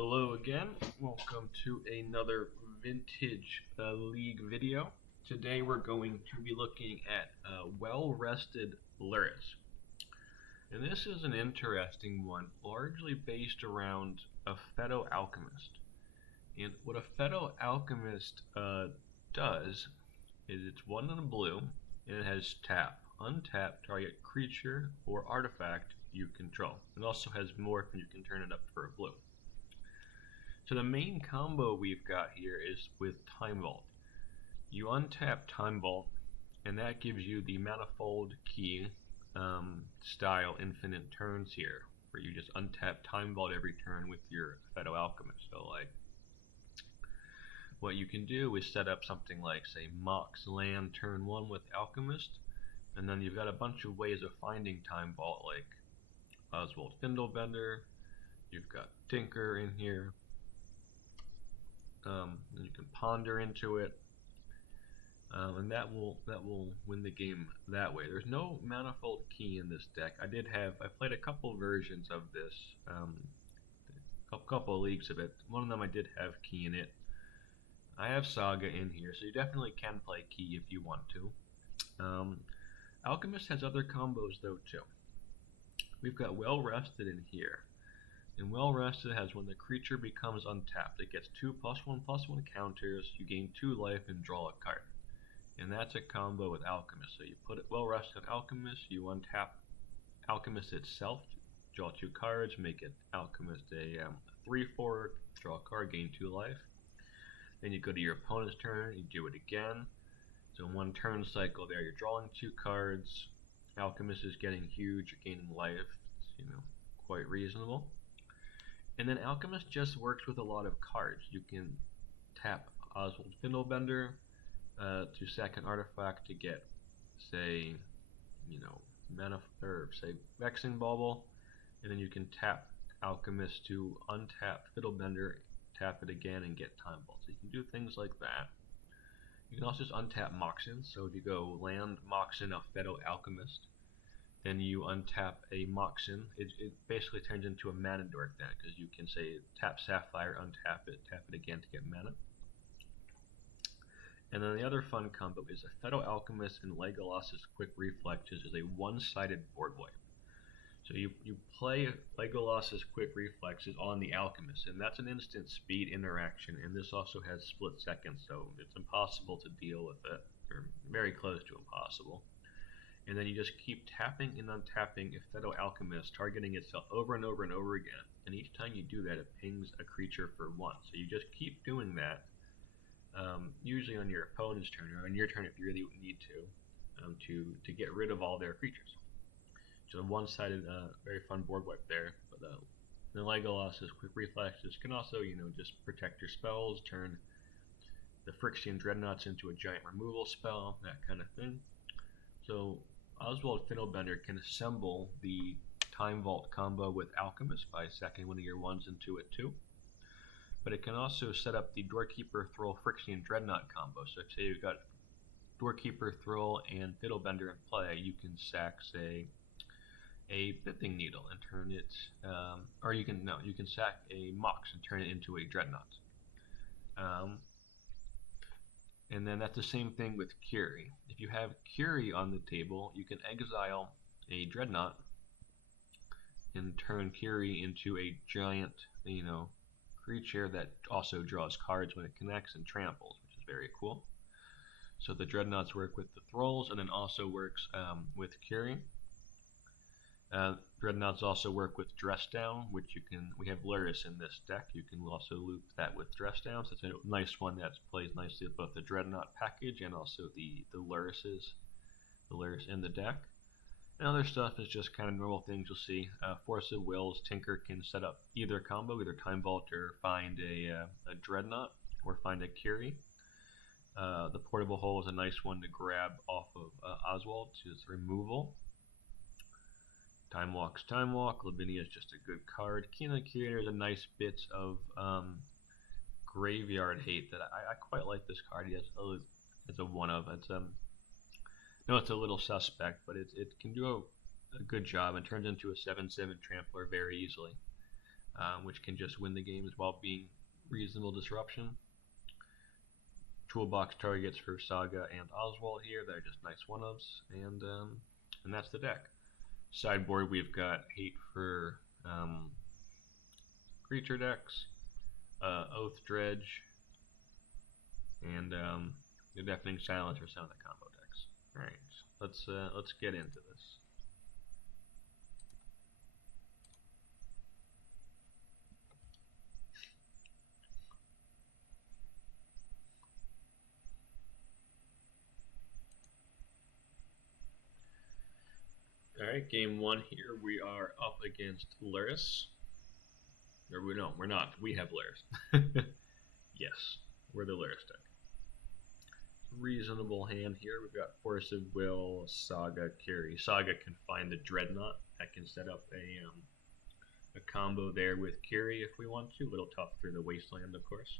Hello again, welcome to another vintage league video. Today we're going to be looking at well-rested Lurrus. And this is an interesting one, largely based around a Phyto Alchemist. And what a Phyto Alchemist does is it's one in a blue, and it has tap, untap, target creature or artifact you control. It also has morph, and you can turn it up for a blue. So the main combo we've got here is with Time Vault. You untap Time Vault, and that gives you the Manifold Key style infinite turns here, where you just untap Time Vault every turn with your Phyto Alchemist. So like, what you can do is set up something like, say, Mox Land turn 1 with Alchemist, and then you've got a bunch of ways of finding Time Vault, like Oswald Findlebender, you've got Tinker in here, and you can ponder into it, and that will win the game that way. There's no Manifold Key in this deck. I played a couple versions of this, a couple of leagues of it. One of them I did have Key in it. I have Saga in here, so you definitely can play Key if you want to. Alchemist has other combos though too. We've got Well Rested in here. And Well Rested has when the creature becomes untapped, it gets 2+1/+1 counters, you gain 2 life and draw a card. And that's a combo with Alchemist. So you put it Well Rested Alchemist, you untap Alchemist itself, draw 2 cards, make it Alchemist a 3/4, draw a card, gain 2 life. Then you go to your opponent's turn, you do it again. So in one turn cycle there, you're drawing 2 cards, Alchemist is getting huge, you're gaining life, it's, quite reasonable. And then Alchemist just works with a lot of cards. You can tap Oswald Findlebender to sack an artifact to get, say, say Vexing Bauble, and then you can tap Alchemist to untap Fiddlebender, tap it again, and get Time Vault. So you can do things like that. You can also just untap Moxen. So if you go land Moxen of Phyto Alchemist, then you untap a Moxen. It basically turns into a mana dork then, because you can say tap Sapphire, untap it, tap it again to get mana. And then the other fun combo is a Phyto Alchemist and Legolas's Quick Reflexes is a one-sided board wipe. So you play Legolas's Quick Reflexes on the Alchemist, and that's an instant speed interaction, and this also has split seconds, so it's impossible to deal with it, or very close to impossible. And then you just keep tapping and untapping a Phyto Alchemist, targeting itself over and over and over again. And each time you do that, it pings a creature for 1. So you just keep doing that, usually on your opponent's turn, or on your turn if you really need to get rid of all their creatures. So a one-sided, very fun board wipe there. But the Legolas's Quick Reflexes can also, just protect your spells, turn the Phyrexian Dreadnoughts into a giant removal spell, that kind of thing. So Oswald Findlebender can assemble the Time Vault combo with Alchemist by sacking one of your 1s into it too. But it can also set up the Doorkeeper Thrall Phyrexian Dreadnought combo. So say you've got Doorkeeper Thrall and Fiddlebender in play, you can sack, say, a Pithing Needle and turn it, or you can sack a Mox and turn it into a Dreadnought. And then that's the same thing with Curie. If you have Curie on the table, you can exile a Dreadnought and turn Curie into a giant, creature that also draws cards when it connects and tramples, which is very cool. So the Dreadnoughts work with the Thralls, and then also works with Curie. Dreadnoughts also work with Dress Down, which we have Lurrus in this deck. You can also loop that with Dress Down, so it's a nice one that plays nicely with both the Dreadnought package and also the Lurrus in the deck. And other stuff is just kind of normal things you'll see. Force of Wills, Tinker can set up either combo, either Time Vault or find a Dreadnought, or find a Curie. The Portable Hole is a nice one to grab off of Oswald, to its removal. Time Walk. Lavinia is just a good card. Kina Curator is a nice bit of graveyard hate that I quite like this card. It's a one of. It's a little suspect, but it can do a good job and turns into a 7/7 trampler very easily. which can just win the games while being reasonable disruption. Toolbox targets for Saga and Oswald here. They're just nice one-ofs, and that's the deck. Sideboard, we've got hate for creature decks, Oath Dredge, and the Deafening Silence for some of the combo decks. All right, let's get into this. Alright, game one here, we are up against Lurrus. Or we're not. We have Lurrus. Yes, we're the Lurrus deck. Reasonable hand here. We've got Force of Will, Saga, Carry. Saga can find the Dreadnought. That can set up a combo there with Carry if we want to. A little tough through the Wasteland, of course.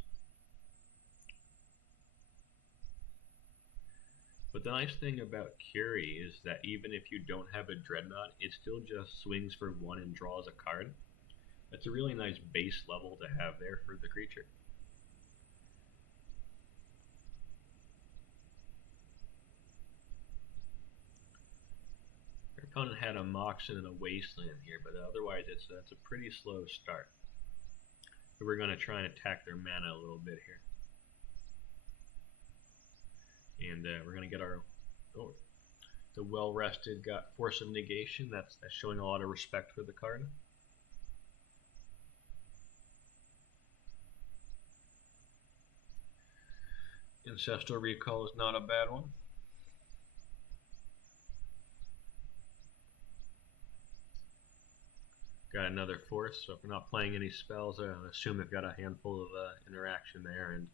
But the nice thing about Curie is that even if you don't have a Dreadnought, it still just swings for one and draws a card. That's a really nice base level to have there for the creature. Your opponent had a Moxen and a Wasteland here, but otherwise it's a pretty slow start. So we're going to try and attack their mana a little bit here. And we're going to get our the well-rested got Force of Negation. That's showing a lot of respect for the card. Ancestral Recall is not a bad one. Got another Force, so if we're not playing any spells, I assume they've got a handful of interaction there, and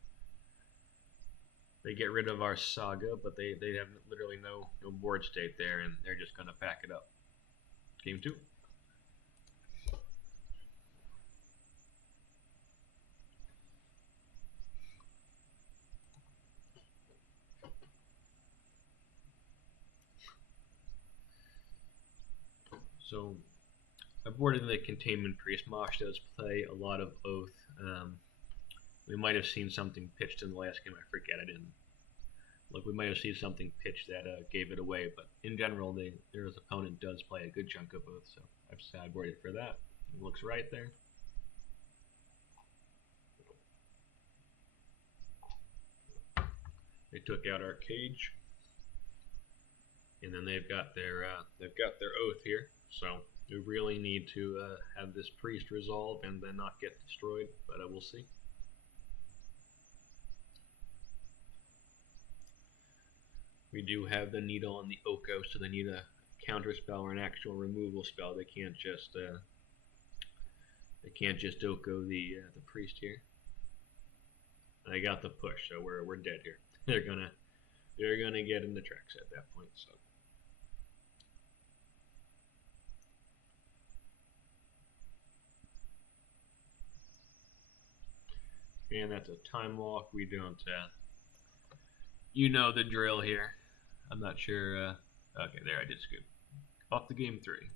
they get rid of our Saga, but they have literally no board state there, and they're just going to pack it up. Game two. So, I boarded the Containment Priest. Mosh does play a lot of Oath. We might have seen something pitched in the last game. I forget. I didn't look. We might have seen something pitched that gave it away. But in general, their opponent does play a good chunk of Oath, so I've sideboarded for that. It looks right there. They took out our Cage, and then they've got their Oath here. So we really need to have this Priest resolve and then not get destroyed. But we'll see. We do have the Needle and the Oko, so they need a counter spell or an actual removal spell. They can't just Oko the Priest here. I got the push, so we're dead here. They're gonna get in the tracks at that point. So. And that's a Time Walk. We don't. You know the drill here. I'm not sure. Okay, there I did scoop. Off to game three.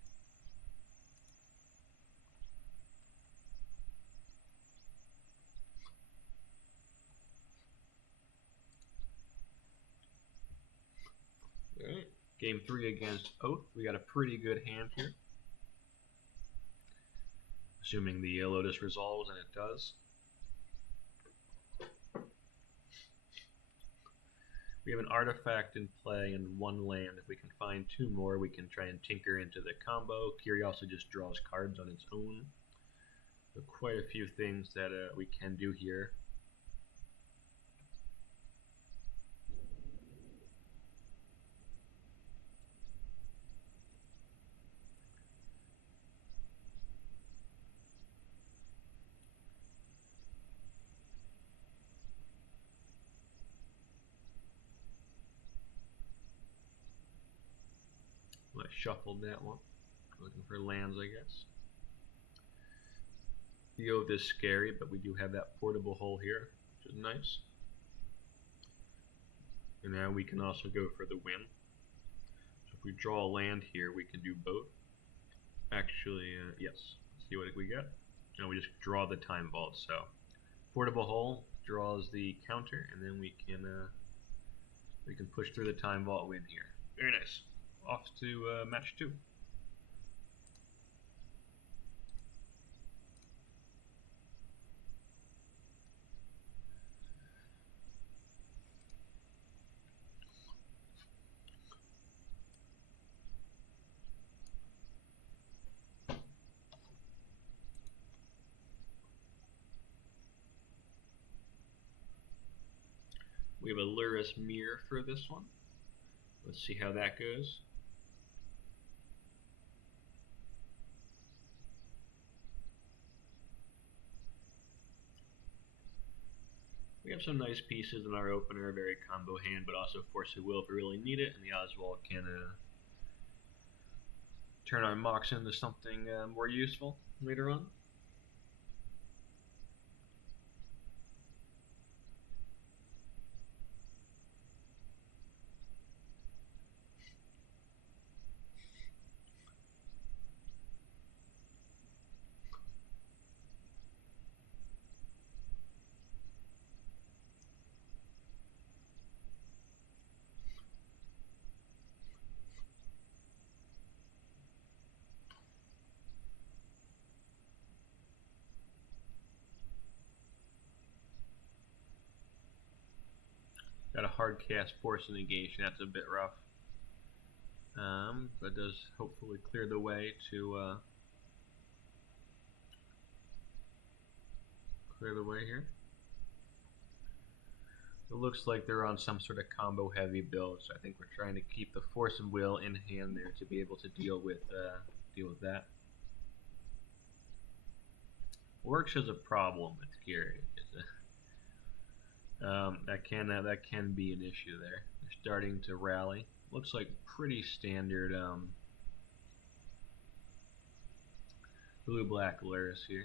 Alright, game three against Oath. We got a pretty good hand here. Assuming the Lotus resolves, and it does. We have an artifact in play and one land. If we can find two more, we can try and tinker into the combo. Kiri also just draws cards on its own. So quite a few things that we can do here. I shuffled that one. Looking for lands, I guess. The Oath is scary, but we do have that portable hole here, which is nice. And now we can also go for the win. So if we draw a land here, we can do both. Actually, yes. Let's see what we get. and we just draw the time vault. So portable hole draws the counter, and then we can push through the time vault win here. Very nice. Off to match 2. We have a Lurrus mirror for this one. Let's see how that goes. We have some nice pieces in our opener, very combo hand, but also force of will if we really need it, and the Oswald can turn our Mox into something more useful later on. Got a hard cast force negation, that's a bit rough. That does hopefully clear the way to here. It looks like they're on some sort of combo heavy build, so I think we're trying to keep the force and will in hand there to be able to deal with that. Works as a problem with Gary. That can be an issue there. They're starting to rally. Looks like pretty standard blue-black Lurrus here.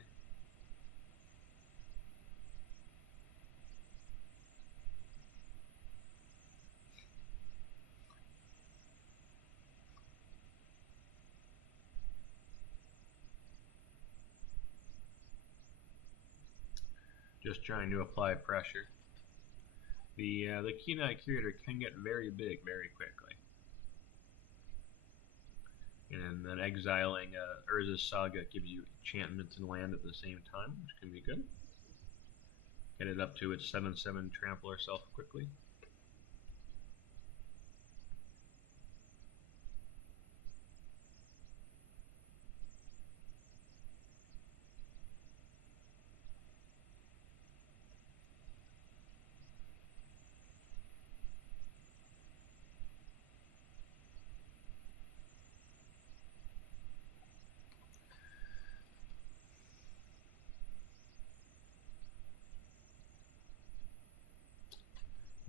Just trying to apply pressure. The Keen-Eye Curator can get very big very quickly. And then exiling Urza's Saga gives you enchantments and land at the same time, which can be good. Get it up to its 7/7 trample herself quickly.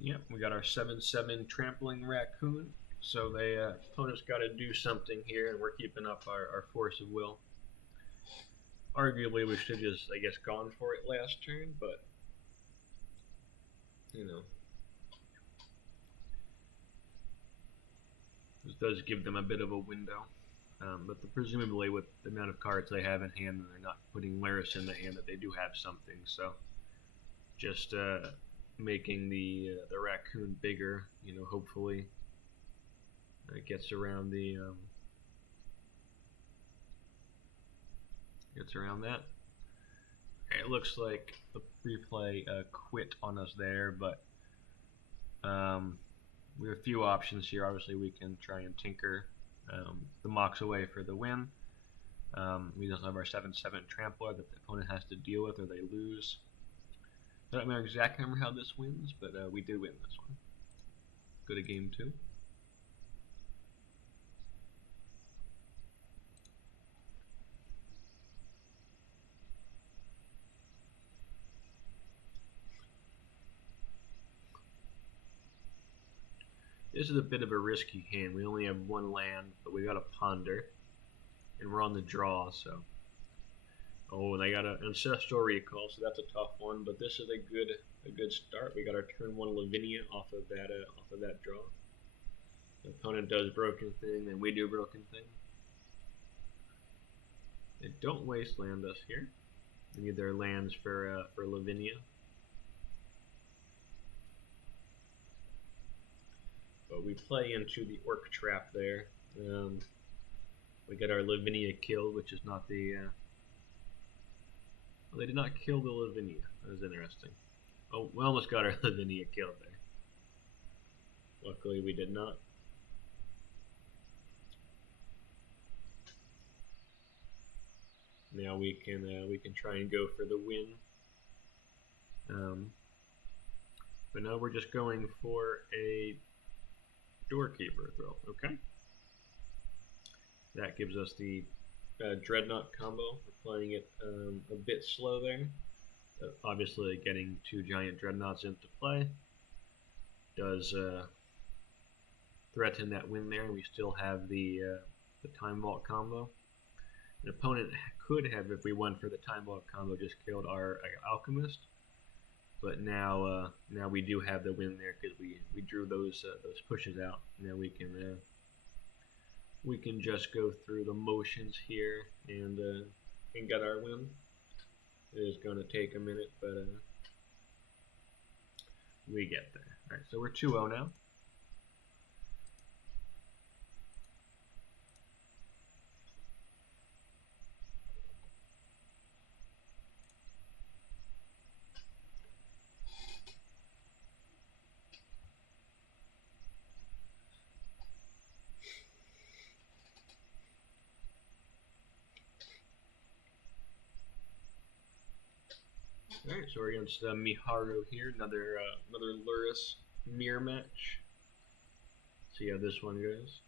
Yep, we got our 7/7 trampling raccoon. So they opponent's got to do something here, and we're keeping up our force of will. Arguably, we should just, I guess, gone for it last turn, but you know, this does give them a bit of a window. But presumably, with the amount of cards they have in hand, and they're not putting Lurrus in the hand, that they do have something. So just making the raccoon bigger, hopefully it gets around the that. Okay, it looks like the replay quit on us there, but we have a few options here. Obviously, we can try and tinker the Mox away for the win. We just have our 7/7 trampler that the opponent has to deal with, or they lose. I don't exactly remember how this wins, but we did win this one. Go to game 2. This is a bit of a risky hand. We only have one land, but we got a ponder, and we're on the draw, so. Oh, they got an Ancestral Recall, so that's a tough one. But this is a good start. We got our turn 1 Lavinia off of that draw. The opponent does Broken Thing, and we do Broken Thing. They don't wasteland us here. We need their lands for Lavinia. But we play into the Orc trap there. We get our Lavinia killed, which is not the... well, they did not kill the Lavinia. That was interesting. Oh, we almost got our Lavinia killed there. Luckily we did not. Now we can try and go for the win. But now we're just going for a Doorkeeper throw. Okay. That gives us the Dreadnought combo. We're playing it a bit slow there. Obviously, getting 2 giant Dreadnoughts into play does threaten that win there, and we still have the Time Vault combo. An opponent could have, if we went for the Time Vault combo, just killed our Alchemist. But now we do have the win there because we drew those pushes out. Now we can just go through the motions here and get our win. It is going to take a minute, but we get there. All right, so we're 2-0 now. Alright, so we're against Miharu here, another Lurrus mirror match. See how this one goes.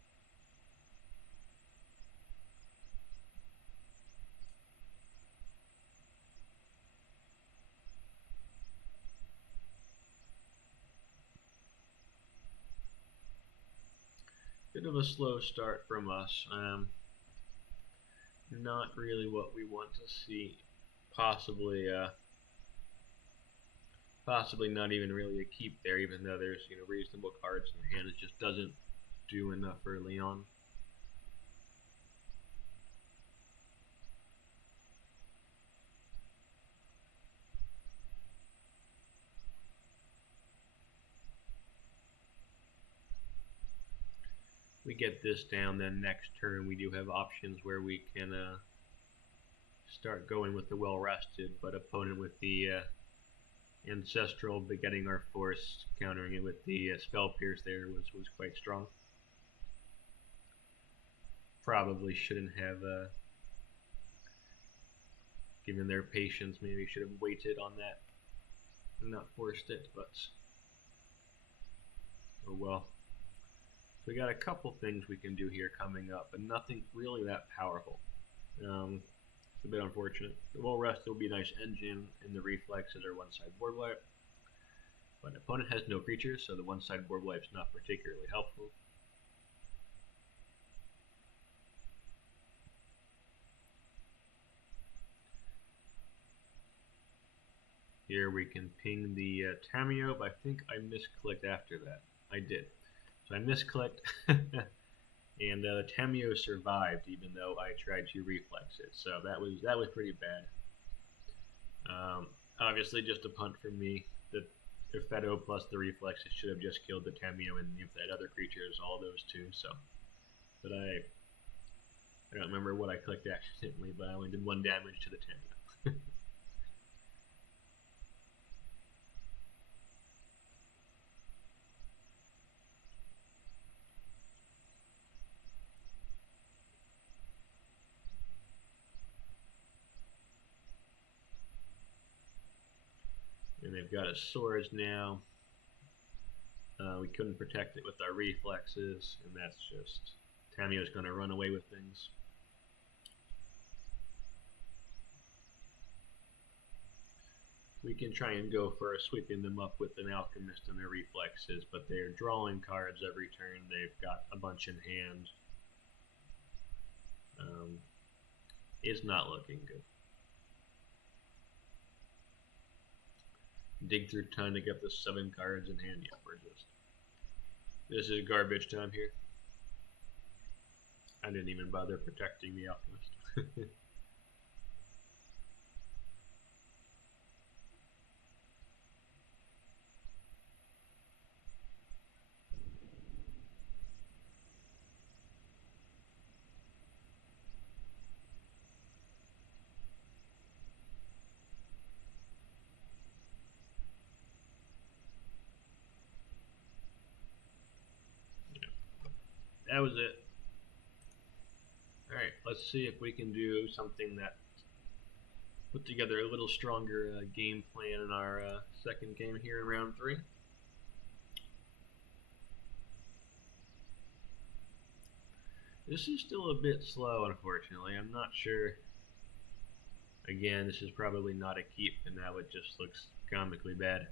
Bit of a slow start from us. Not really what we want to see. Possibly not even really a keep there, even though there's reasonable cards in the hand. It just doesn't do enough early on. We get this down, then next turn we do have options where we can start going with the well rested, but opponent with the Ancestral begetting our force, countering it with the Spell Pierce there was quite strong. Probably shouldn't have given their patience. Maybe should have waited on that and not forced it, but oh well. So we got a couple things we can do here coming up, but nothing really that powerful. It's a bit unfortunate. The well rested will be a nice engine, and the reflexes are one-side board wipe. But the opponent has no creatures, so the one-side board wipe is not particularly helpful. Here we can ping the Tamiyo, but I think I misclicked after that. I did. So I misclicked. And the Tamiyo survived, even though I tried to reflex it. So that was pretty bad. Obviously, just a punt from me. The Fedo plus the reflexes should have just killed the Tamiyo, and if they had other creatures, all those two. So, but I don't remember what I clicked accidentally, but I only did 1 damage to the Tamiyo. And they've got his swords now. We couldn't protect it with our reflexes, and that's just Tamiyo's going to run away with things. We can try and go for sweeping them up with an Alchemist and their reflexes, but they're drawing cards every turn. They've got a bunch in hand. It's not looking good. Dig through ton to get the 7 cards in hand. Yeah, this is garbage time here. I didn't even bother protecting the Alchemist. that was it. Alright, let's see if we can do something that put together a little stronger game plan in our second game here in round 3. This is still a bit slow, unfortunately. I'm not sure. Again, this is probably not a keep, and now it just looks comically bad.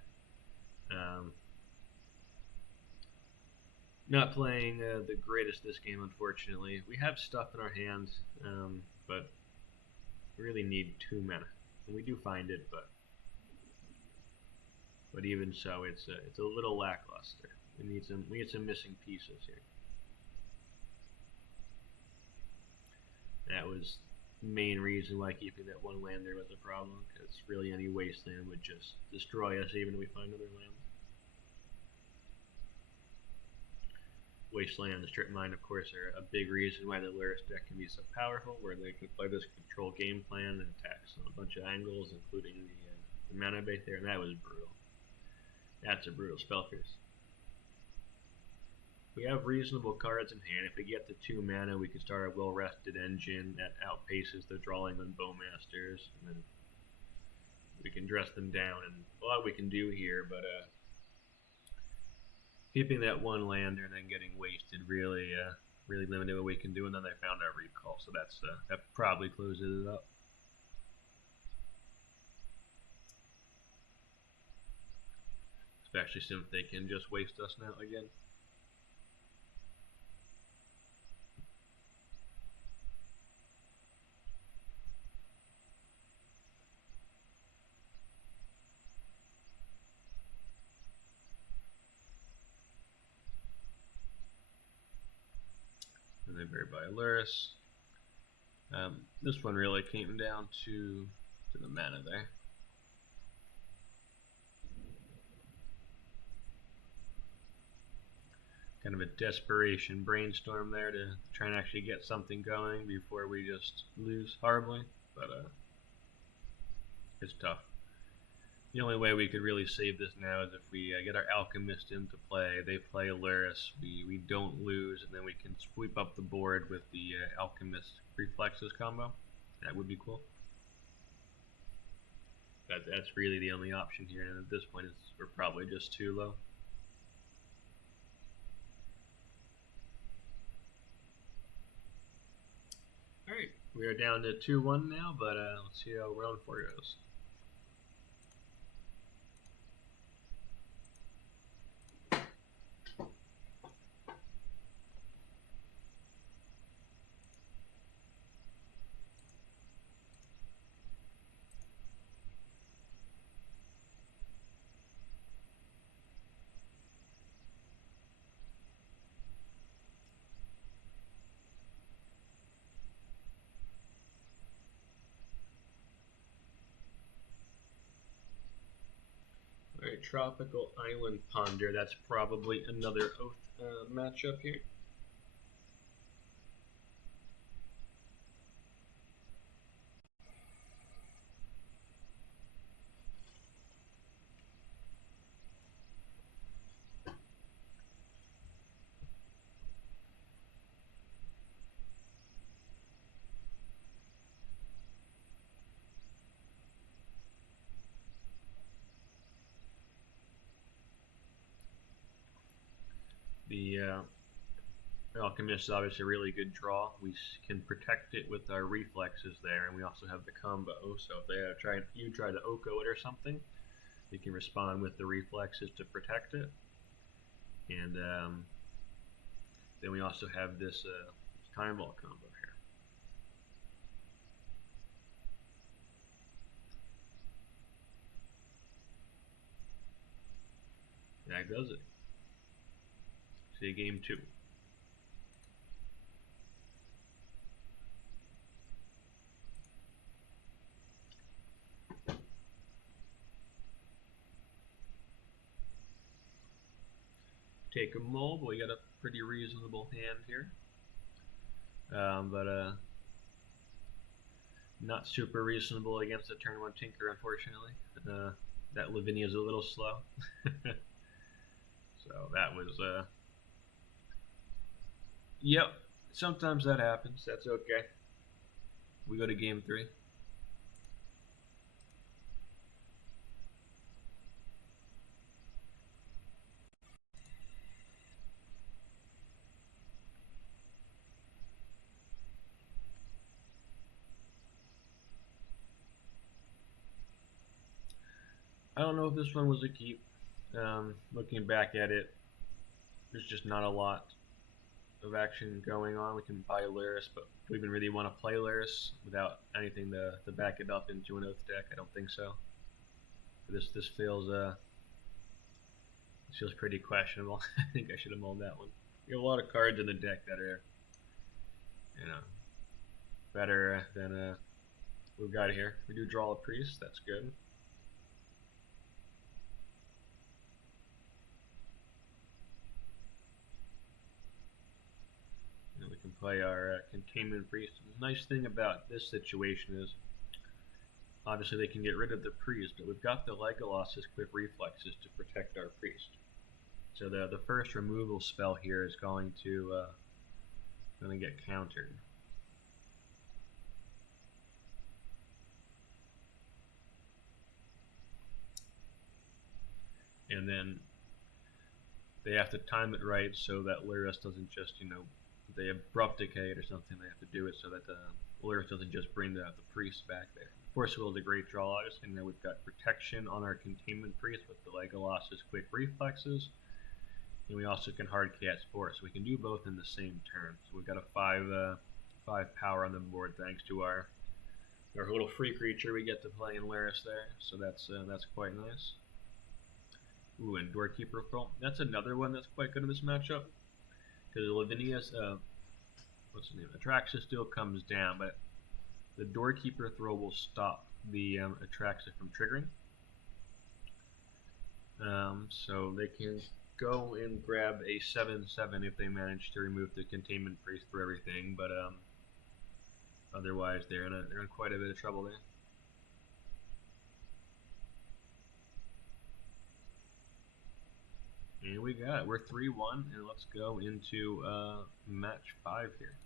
Not playing the greatest this game, unfortunately. We have stuff in our hands, but we really need 2 mana. And we do find it, but even so, it's a little lackluster. We need some missing pieces here. That was the main reason why keeping that 1 land there was a problem, because really any wasteland would just destroy us even if we find other lands. Wasteland and the Strip Mine, of course, are a big reason why the Lurrus deck can be so powerful, where they can play this control game plan and attacks on a bunch of angles, including the mana base there, and that was brutal. That's a brutal spell pierce. We have reasonable cards in hand. If we get to 2 mana, we can start a well-rested engine that outpaces the drawing on Bowmasters, and then we can dress them down, and a lot we can do here, but keeping that 1 lander and then getting wasted really limited what we can do, and then they found our recall, so that probably closes it up. Especially since they can just waste us now again. And then buried by Lurrus. This one really came down to the mana there. Kind of a desperation brainstorm there to try and actually get something going before we just lose horribly, but it's tough. The only way we could really save this now is if we get our Alchemist into play, they play Lurrus, we don't lose, and then we can sweep up the board with the Alchemist Reflexes combo. That would be cool. That's really the only option here, and at this point we're probably just too low. Alright, we are down to 2-1 now, but let's see how round 4 goes. Alright, Tropical Island Ponder. That's probably another Oath matchup here. The Alchemist is obviously a really good draw. We can protect it with our reflexes there, and we also have the combo. So if you try to Oko it or something, you can respond with the reflexes to protect it. And then we also have this Time Vault combo here. That does it. See you game 2. Take a mull, but we got a pretty reasonable hand here. But not super reasonable against a turn 1 Tinker, unfortunately. That Lavinia is a little slow. So that was Yep, sometimes that happens. That's okay. We go to game 3. I don't know if this one was a keep. Looking back at it, there's just not a lot of action going on. We can buy Lurrus, but do we even really want to play Lurrus without anything to back it up into an Oath deck? I don't think so. This feels pretty questionable. I think I should have mulled that one. We have a lot of cards in the deck that are, better than we've got here. We do draw a priest. That's good. We can play our containment priest. The nice thing about this situation is, obviously they can get rid of the priest, but we've got the Legolas's quick reflexes to protect our priest. So the first removal spell here is going to get countered. And then they have to time it right so that Lurrus doesn't just, they abrupt decay it or something. They have to do it so that Lurrus doesn't just bring the priest back there. Force Will is a great draw, obviously. And then we've got protection on our containment priest with the Legolas's quick reflexes. And we also can hard cast Force. So we can do both in the same turn. So we've got a 5 power on the board thanks to our little free creature we get to play in Lurrus there. So that's quite nice. Ooh, and Doorkeeper Thrall. That's another one that's quite good in this matchup. Because Lavinia's, what's the name? Atraxa still comes down, but the Doorkeeper Throw will stop the Atraxa from triggering. So they can go and grab a 7/7 if they manage to remove the Containment Priest for everything, but otherwise they're in quite a bit of trouble there. And we got it. We're 3-1, and let's go into match 5 here.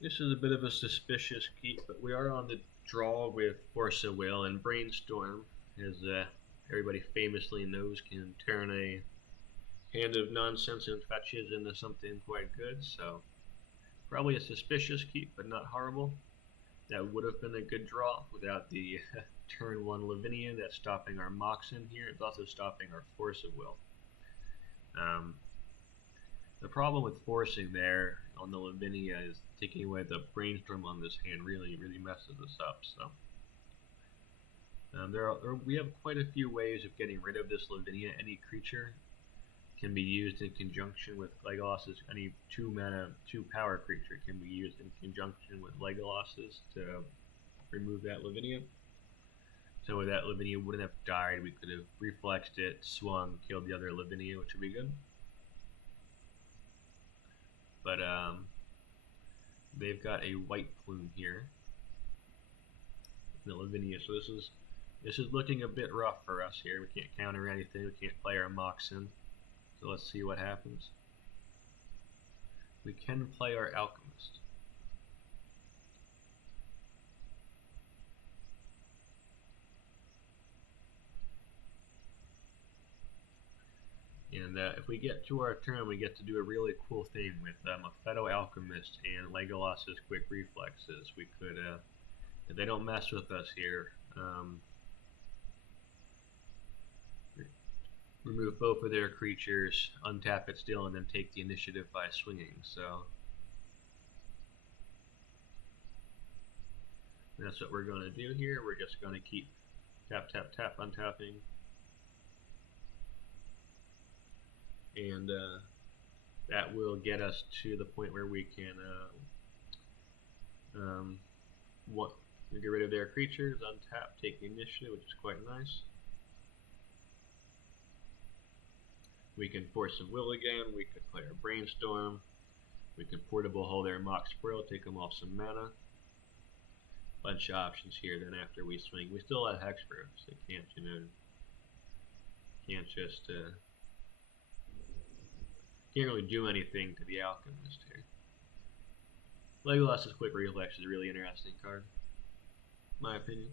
This is a bit of a suspicious keep, but we are on the draw with Force of Will, and Brainstorm, as everybody famously knows, can turn a hand of nonsense and fetches into something quite good. So probably a suspicious keep, but not horrible. That would have been a good draw without the turn 1 Lavinia that's stopping our Moxen here. It's also stopping our Force of Will. The problem with forcing there on the Lavinia is taking away the Brainstorm on this hand really messes us up. So we have quite a few ways of getting rid of this Lavinia. Any creature can be used in conjunction with Legolas's. Any 2-mana, 2-power creature can be used in conjunction with Legolas's to remove that Lavinia. So that Lavinia wouldn't have died. We could have reflexed it, swung, killed the other Lavinia, which would be good. But they've got a white plume here, the Lavinia. So this is looking a bit rough for us here. We can't counter anything. We can't play our Moxen. So let's see what happens. We can play our Alchemist. And if we get to our turn, we get to do a really cool thing with a Pheto Alchemist and Legolas's quick reflexes. We could, if they don't mess with us here, remove both of their creatures, untap it still, and then take the initiative by swinging. So that's what we're going to do here. We're just going to keep tap, tap, tap, untapping. And that will get us to the point where we can get rid of their creatures, untap, take the initiative, which is quite nice. We can Force of Will again. We could play our Brainstorm. We can Portable Hold their Mock Squirrel, take them off some mana. Bunch of options here. Then after we swing, we still have Hexproof. They can't, can't just can't really do anything to the Alchemist here. Legolas's Quick Reflex is a really interesting card, in my opinion.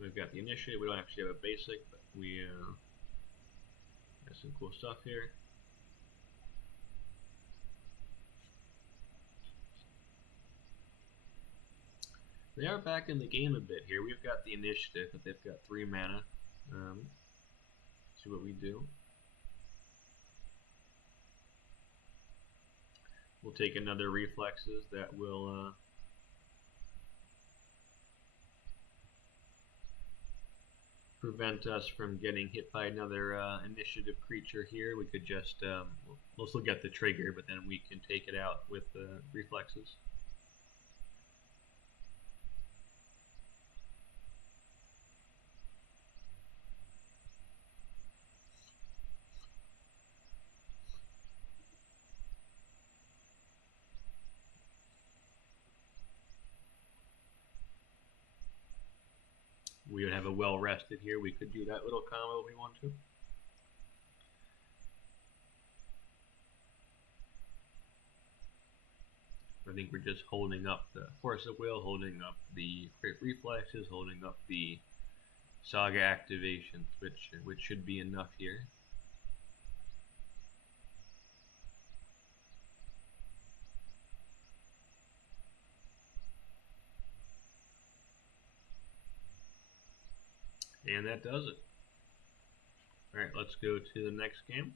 We've got the Initiative. We don't actually have a basic, but we got some cool stuff here. They are back in the game a bit here. We've got the Initiative, but they've got 3 mana. See what we do. We'll take another Reflexes that will prevent us from getting hit by another initiative creature here. We could just, we'll still get the trigger, but then we can take it out with Reflexes. We would have a well rested here. We could do that little combo if we want to. I think we're just holding up the Force of Will, holding up the Great Reflexes, holding up the Saga activations, which should be enough here. And that does it. Alright, let's go to the next game.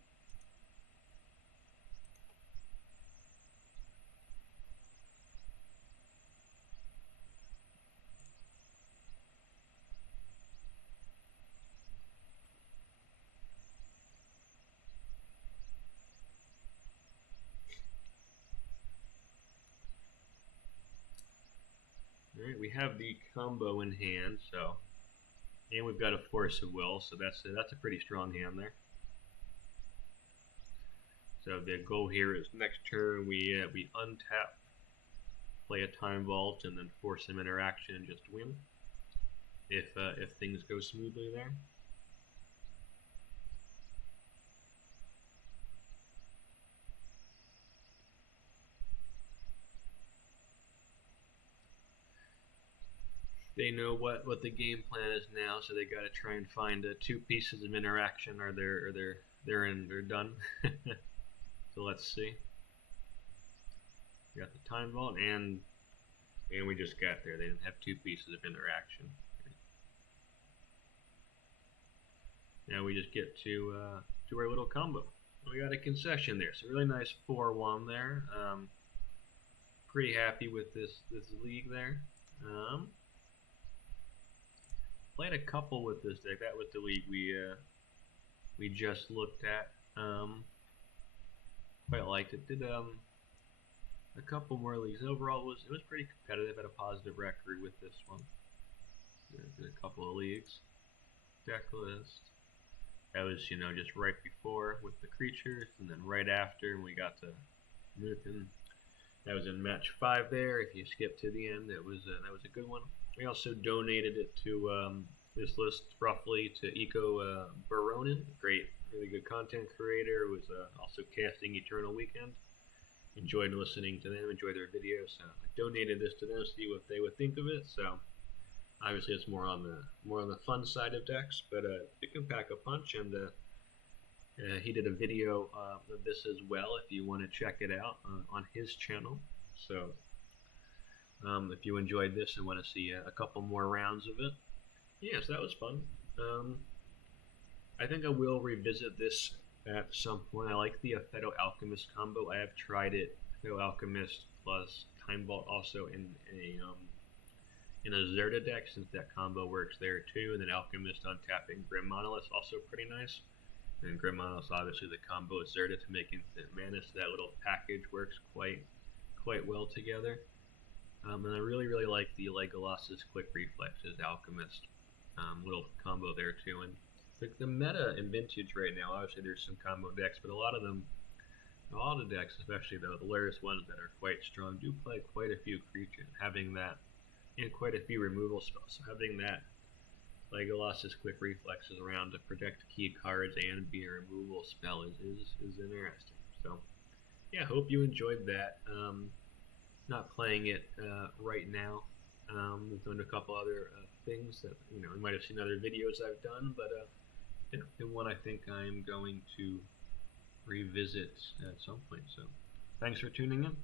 Alright, we have the combo in hand, so. And we've got a Force of Will, so that's a pretty strong hand there. So the goal here is next turn we untap, play a Time Vault, and then force some interaction and just win. If things go smoothly there. They know what the game plan is now, so they got to try and find 2 pieces of interaction, or they're done. So let's see. We got the Time Vault, and we just got there. They didn't have 2 pieces of interaction. Now we just get to our little combo. We got a concession there, so really nice 4-1 there. Pretty happy with this league there. Played a couple with this deck. That was the league we just looked at. Quite liked it. Did a couple more leagues. Overall, it was pretty competitive. Had a positive record with this one. Did a couple of leagues. Deck list. That was just right before with the creatures, and then right after, and we got to Muthin. That was in match 5 there. If you skip to the end, that was a good one. We also donated it to this list roughly to Eco Baronin, great, really good content creator who was also casting Eternal Weekend. Enjoyed listening to them, enjoyed their videos. So I donated this to them to see what they would think of it. So obviously it's more on the fun side of decks, but it can pack a punch. And he did a video of this as well if you want to check it out on his channel. So. If you enjoyed this and want to see a couple more rounds of it. Yes, that was fun. I think I will revisit this at some point. I like the Feto Alchemist combo. I have tried it, Feto Alchemist plus Time Vault also in a Zerta deck, since that combo works there too. And then Alchemist untapping Grim Monolith also pretty nice. And Grim Monolith, obviously the combo is Zerta to make Infinite Mana, so that little package works quite well together. And I really like the Legolas's Quick Reflexes Alchemist little combo there too. And The meta in Vintage right now, obviously there's some combo decks, but a lot of the decks, especially the Lurrus ones that are quite strong, do play quite a few creatures. Having that, and quite a few removal spells. So having that Legolas's Quick Reflexes around to protect key cards and be a removal spell is interesting. So yeah, hope you enjoyed that. Not playing it right now. We've done a couple other things that you might have seen other videos I've done, but definitely one I think I'm going to revisit at some point. So thanks for tuning in.